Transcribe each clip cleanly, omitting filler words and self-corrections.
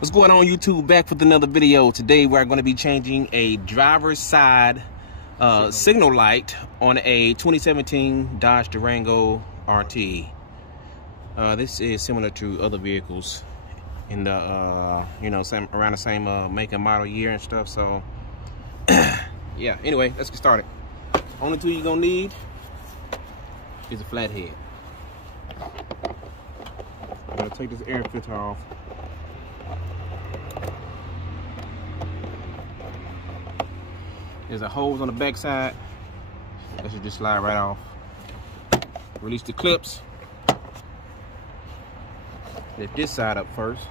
What's going on, YouTube? Back with another video. Today we're going to be changing a driver's side signal light on a 2017 Dodge Durango RT. This is similar to other vehicles in the around the same make and model year and stuff. So yeah, anyway, let's get started. Only tool you're gonna need is a flathead. I'm gonna take this air filter off. There's a hose on the back side. That should just slide right off. Release the clips. Lift this side up first.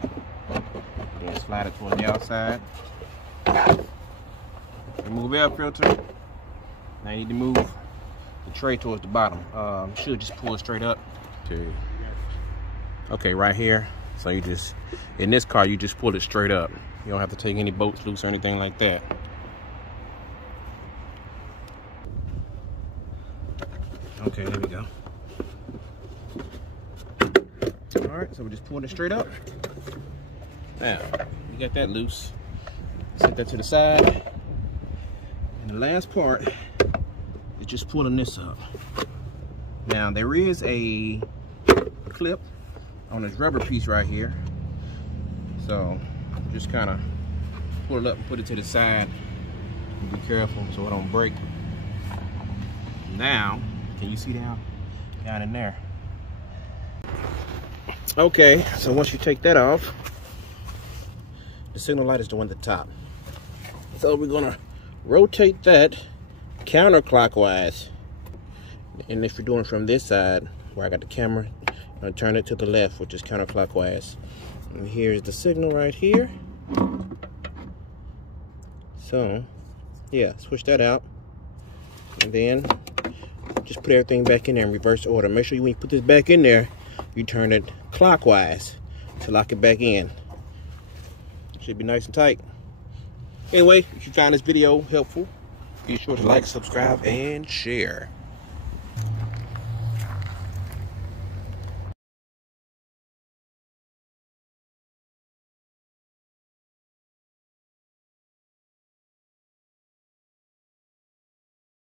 Then slide it toward the outside. Remove air filter. Now you need to move the tray towards the bottom. Should just pull it straight up. Okay, right here. So you just, in this car, you just pull it straight up. You don't have to take any bolts loose or anything like that. Okay, there we go. All right, so we're just pulling it straight up. Now, you got that loose. Set that to the side. And the last part is just pulling this up. Now, there is a clip on this rubber piece right here. So, just kind of pull it up and put it to the side. And be careful so it don't break. Now, can you see down in there? Okay, so once you take that off, the signal light is the one at the top. So we're gonna rotate that counterclockwise. And if you're doing from this side, where I got the camera, I'm gonna turn it to the left, which is counterclockwise. And here's the signal right here. So, yeah, switch that out. And then just put everything back in there in reverse order. Make sure when you put this back in there, you turn it clockwise to lock it back in. Should be nice and tight. Anyway, if you found this video helpful, be sure to like, subscribe, and share.